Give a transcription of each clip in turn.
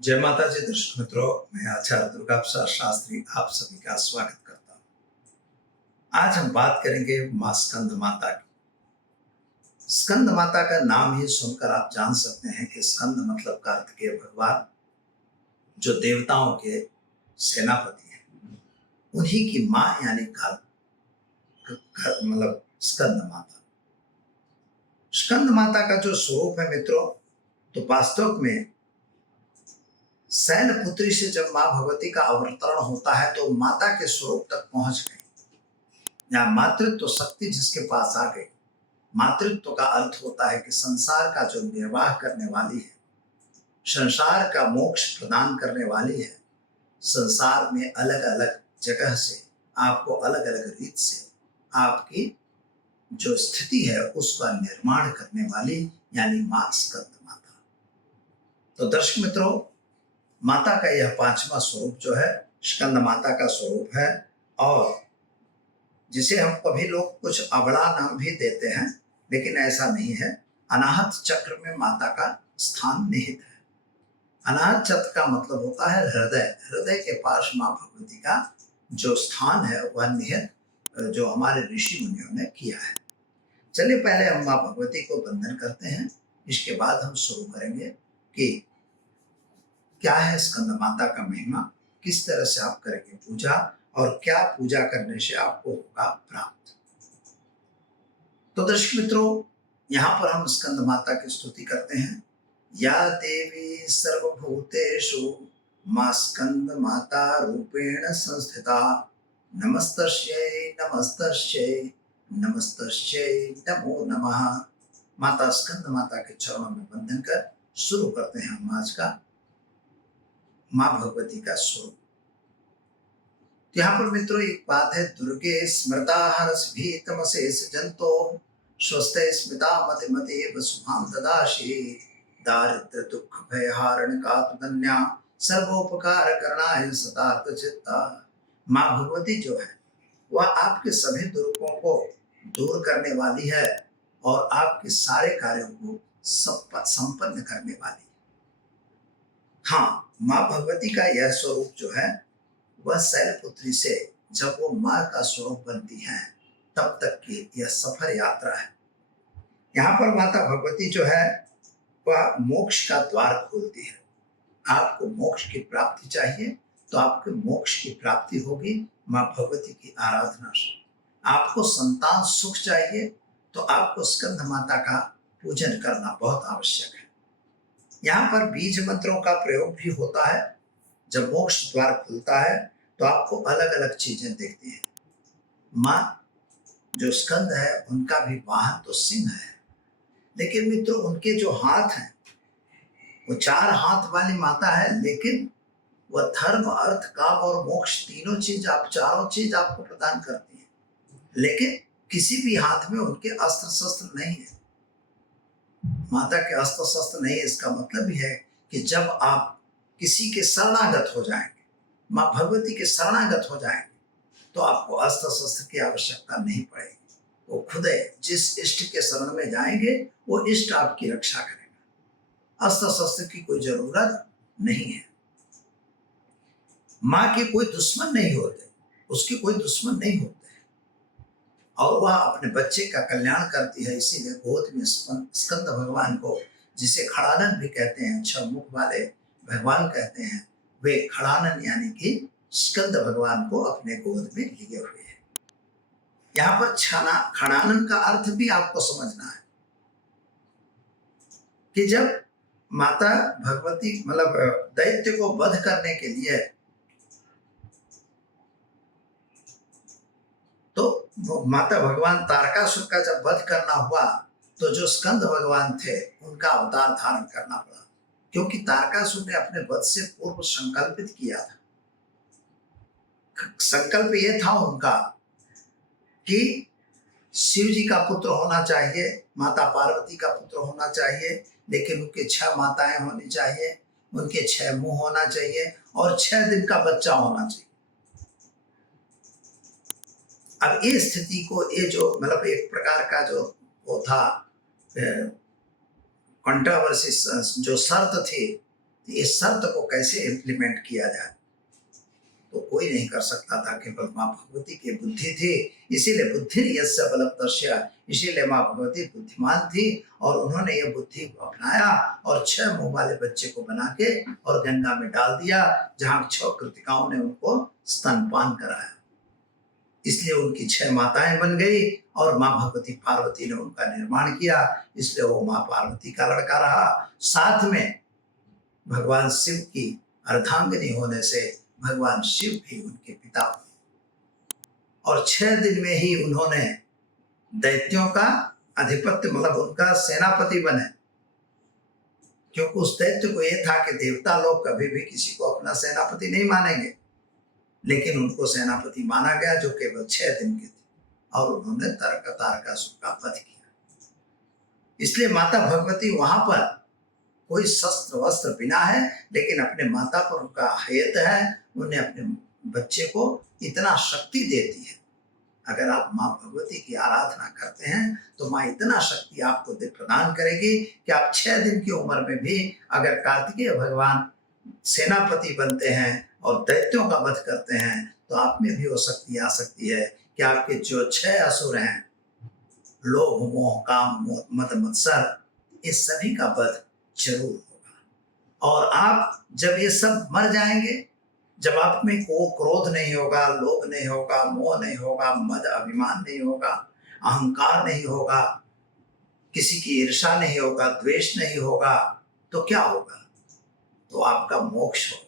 जय माता जी दर्शक मित्रों, मैं आचार्य दुर्गा प्रसाद शास्त्री आप सभी का स्वागत करता हूँ। आज हम बात करेंगे माँ स्कंद माता की। स्कंद माता का नाम ही सुनकर आप जान सकते हैं कि स्कंद मतलब का अर्थ के भगवान जो देवताओं के सेनापति हैं, उन्हीं की माँ यानी मतलब स्कंद माता। स्कंद माता का जो स्वरूप है मित्रों, तो वास्तव में शैलपुत्री से जब माँ भगवती का अवतरण होता है तो माता के स्वरूप तक पहुंच गई या मातृत्व शक्ति जिसके पास आ गई। मातृत्व का अर्थ होता है कि संसार का जो निर्वाह करने वाली है, संसार का मोक्ष प्रदान करने वाली है, संसार में अलग अलग जगह से आपको अलग अलग रीत से आपकी जो स्थिति है उसका निर्माण करने वाली यानी माँ स्कंद माता। तो दर्शक मित्रों, माता का यह पांचवा स्वरूप जो है स्कंद माता का स्वरूप है, और जिसे हम कभी लोग कुछ अबड़ा नाम भी देते हैं, लेकिन ऐसा नहीं है। अनाहत चक्र में माता का स्थान निहित है। अनाहत चक्र का मतलब होता है हृदय। हृदय के पास माँ भगवती का जो स्थान है वह निहित, जो हमारे ऋषि मुनियों ने किया है। चलिए पहले हम माँ भगवती को वंदन करते हैं, इसके बाद हम शुरू करेंगे कि क्या है स्कंद माता का महिमा, किस तरह से आप करेंगे पूजा और क्या पूजा करने से आपको होगा प्राप्त। तो दर्शक मित्रों, यहाँ पर हम स्कंद माता की स्तुति करते हैं। या देवी सर्वभूतेषु माँ स्कंद माता रूपेण संस्थिता, नमस्तस्यै नमस्तस्यै नमस्तस्यै नमो नमः। माता स्कंद माता के चरणों में वंदन कर शुरू करते हैं हम आज का माँ भगवती का स्वरूप। यहाँ पर मित्रों एक बात है, दुर्गे स्मृता हरस्भीतम शेष जंतो स्वस्थ स्मृता मति मते वसुभाम ददाशी, दारिद्र दुख भय हारण का धन्या सर्वोपकार करना सदार्थ चित्ता। माँ भगवती जो है वह आपके सभी दुखों को दूर करने वाली है और आपके सारे कार्यों को संपन्न करने वाली है। हाँ, माँ भगवती का यह स्वरूप जो है वह शैलपुत्री से जब वो माँ का स्वरूप बनती है तब तक की यह सफर यात्रा है। यहाँ पर माता भगवती जो है वह मोक्ष का द्वार खोलती है। आपको मोक्ष की प्राप्ति चाहिए तो आपके मोक्ष की प्राप्ति होगी माँ भगवती की आराधना से। आपको संतान सुख चाहिए तो आपको स्कंद माता का पूजन करना बहुत आवश्यक है। यहाँ पर बीज मंत्रों का प्रयोग भी होता है। जब मोक्ष द्वार खुलता है तो आपको अलग अलग चीजें देखती हैं। माँ जो स्कंद है उनका भी वाहन तो सिंह है, लेकिन मित्रों उनके जो हाथ हैं वो 4 हाथ वाली माता है, लेकिन वह धर्म अर्थ काम और मोक्ष तीनों चीज चारों चीज आपको प्रदान करती है। लेकिन किसी भी हाथ में उनके अस्त्र शस्त्र नहीं है। माता के अस्त्र शस्त्र नहीं है, इसका मतलब भी है कि जब आप किसी के शरणागत हो जाएंगे, माँ भगवती के शरणागत हो जाएंगे, तो आपको अस्त्र शस्त्र की आवश्यकता नहीं पड़ेगी। वो खुद जिस इष्ट के शरण में जाएंगे वो इष्ट आपकी रक्षा करेगा। अस्त्र शस्त्र की कोई जरूरत नहीं है। माँ के कोई दुश्मन नहीं होते, उसके कोई दुश्मन नहीं होते, और वह अपने बच्चे का कल्याण करती है। इसीलिए गोद में स्कंद भगवान को, जिसे खड़ानन भी कहते हैं, 6 मुख वाले भगवान कहते हैं, वे खड़ानन यानी कि स्कंद भगवान को अपने गोद में लिए हुए हैं। यहाँ पर खड़ानन का अर्थ भी आपको समझना है कि जब माता भगवती मतलब दैत्य को वध करने के लिए, तो माता भगवान तारकासुर का जब वध करना हुआ तो जो स्कंद भगवान थे उनका अवतार धारण करना पड़ा, क्योंकि तारकासुर ने अपने वध से पूर्व संकल्पित किया था। संकल्प यह था उनका कि शिव जी का पुत्र होना चाहिए, माता पार्वती का पुत्र होना चाहिए, लेकिन उनके 6 माताएं होनी चाहिए, उनके 6 मुंह होना चाहिए और 6 दिन का बच्चा होना चाहिए। अब ये स्थिति को, ये जो मतलब एक प्रकार का जो वो था कंट्रोवर्सी, जो शर्त थी, तो इस शर्त को कैसे इम्प्लीमेंट किया जाए, तो कोई नहीं कर सकता था, केवल माँ भगवती की बुद्धि थी। इसीलिए बुद्धि यस्य बलवतस्य, इसीलिए माँ भगवती बुद्धिमान थी और उन्होंने ये बुद्धि को अपनाया और 6 मुंह वाले बच्चे को बना के और गंगा में डाल दिया, जहाँ 6 कृतिकाओं ने उनको स्तनपान कराया। इसलिए उनकी 6 माताएं बन गई और माँ भगवती पार्वती ने उनका निर्माण किया, इसलिए वो माँ पार्वती का लड़का रहा। साथ में भगवान शिव की अर्धांगिनी होने से भगवान शिव भी उनके पिता हुए और 6 दिन में ही उन्होंने दैत्यों का अधिपत्य, मतलब उनका सेनापति बने, क्योंकि उस दैत्य को यह था कि देवता लोग कभी भी किसी को अपना सेनापति नहीं मानेंगे, लेकिन उनको सेनापति माना गया जो केवल 6 दिन के थे और उन्होंने तारकासुर का वध किया। इसलिए माता भगवती वहां पर कोई शस्त्र वस्त्र बिना है, लेकिन अपने माता पर उनका हयत है, उन्हें अपने बच्चे को इतना शक्ति देती है। अगर आप माँ भगवती की आराधना करते हैं तो माँ इतना शक्ति आपको प्रदान करेगी कि आप 6 दिन की उम्र में भी अगर कार्तिकेय भगवान सेनापति बनते हैं और दैत्यों का वध करते हैं तो आप में भी वो शक्ति आ सकती है कि आपके जो 6 असुर हैं, लोभ मोह काम मद मत्सर, इस सभी का वध जरूर होगा। और आप जब ये सब मर जाएंगे, जब आप में को क्रोध नहीं होगा, लोभ नहीं होगा, मोह नहीं होगा, मद अभिमान नहीं होगा, अहंकार नहीं होगा, किसी की ईर्ष्या नहीं होगा, द्वेष नहीं होगा, तो क्या होगा? तो आपका मोक्ष होगा।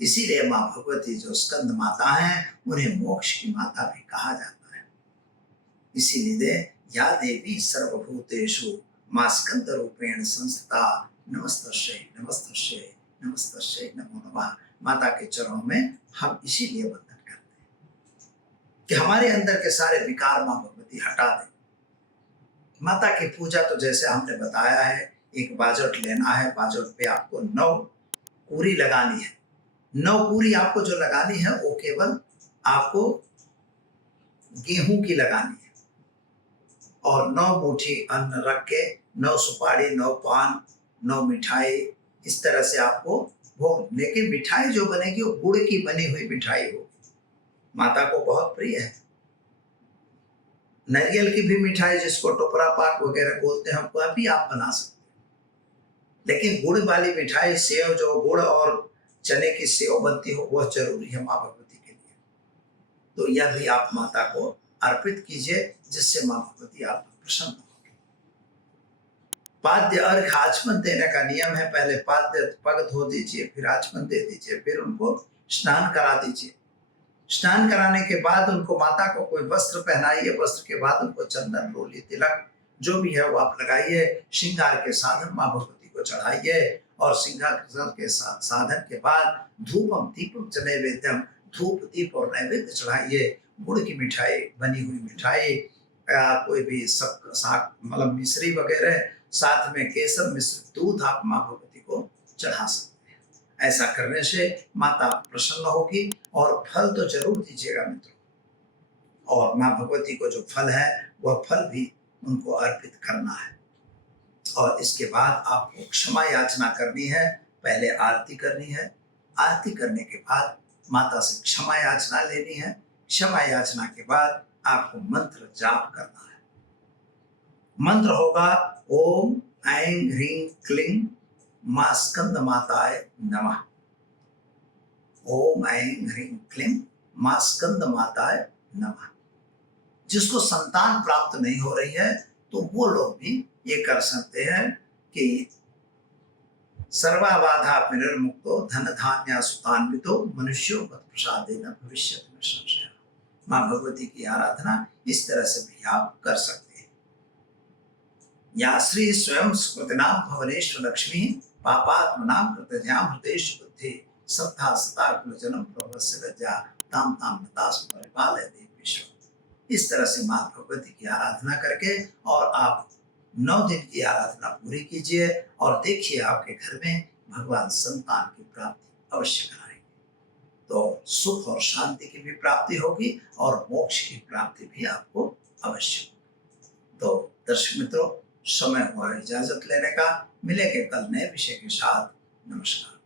इसीलिए माँ भगवती जो स्कंद माता हैं, उन्हें मोक्ष की माता भी कहा जाता है। इसीलिए या देवी सर्वभूतेषु माँ स्कंद रूपेण संस्थिता, नमस्तस्यै नमस्तस्यै नमस्तस्यै नमो नमः। माता के चरणों में हम इसीलिए वंदन करते हैं कि हमारे अंदर के सारे विकार माँ भगवती हटा दें। माता की पूजा तो जैसे हमने बताया है, एक बाजट लेना है, बाजट पे आपको 9 कूरी लगानी है। 9 कूरी आपको जो लगानी है वो केवल आपको गेहूं की लगानी है और 9 मुट्ठी अन्न रख के 9 सुपारी, 9 पान, 9 मिठाई, इस तरह से आपको भोग। लेकिन मिठाई जो बनेगी वो गुड़ की बनी हुई मिठाई होगी, माता को बहुत प्रिय है। नारियल की भी मिठाई, जिसको टोपरा पाक वगैरह बोलते हैं, वह भी आप बना सकते हैं, लेकिन गुड़ वाली मिठाई, सेव, जो गुड़ और चने की सेव बनती हो, वह जरूरी है माँ भगवती के लिए। तो यह भी आप माता को अर्पित कीजिए, जिससे माँ भगवती आप प्रसन्न होगी। पाद्य अर्घ आचमन देने का नियम है। पहले पाद्य पग धो दीजिए, फिर आचमन दे दीजिए, फिर उनको स्नान करा दीजिए। स्नान कराने के बाद उनको माता को कोई वस्त्र पहनाइए, वस्त्र के बाद उनको चंदन, रोली, तिलक जो भी है वो आप लगाइए। श्रृंगार के साधन माँ भगवती को चढ़ाइए और श्रृंगार के साधन के बाद धूपम दीपम च नैवेद्यम, धूप दीप और नैवेद्य चढ़ाइए। गुड़ की मिठाई, बनी हुई मिठाई, कोई भी सब साग, मतलब मिश्री वगैरह, साथ में केसर मिश्रित दूध आप माँ भगवती को चढ़ा सकते हैं। ऐसा करने से माता प्रसन्न होगी और फल तो जरूर दीजिएगा मित्रों। और माँ भगवती को जो फल है वह फल भी उनको अर्पित करना है। और इसके बाद आपको क्षमा याचना करनी है। पहले आरती करनी है, आरती करने के बाद माता से क्षमा याचना लेनी है। क्षमा याचना के बाद आपको मंत्र जाप करना है। मंत्र होगा ओम ऐं ह्रीं क्लीं माँ स्कंद माताय नमः। ओम ऐं ह्रीं क्लीं माँ स्कंद माताय नमः। जिसको संतान प्राप्त नहीं हो रही है तो वो लोग भी ये कर सकते हैं कि सर्वाबाधा विनिर्मुक्तो धन धान्य सुतान्वितो मनुष्यो मत प्रसादेन भविष्यति न संशयः। माँ भगवती की आराधना इस तरह से भी आप कर सकते हैं। या श्री स्वयं स्मृतिनाम भवनेश्वर लक्ष्मी पापात्मनाम कृतज्ञाम हृदयेश बुद्धि श्रद्धा सता कुलजनम प्रभस्य लज्जा ताम ताम नतास परिपालय देव विश्व। इस तरह से माँ भगवती की आराधना करके और आप 9 दिन की आराधना पूरी कीजिए और देखिए आपके घर में भगवान संतान की प्राप्ति अवश्य कराएंगे। तो सुख और शांति की भी प्राप्ति होगी और मोक्ष की प्राप्ति भी आपको अवश्य होगी। तो दर्शक मित्रों, समय हुआ इजाजत लेने का। मिलेंगे कल नए विषय के साथ। नमस्कार।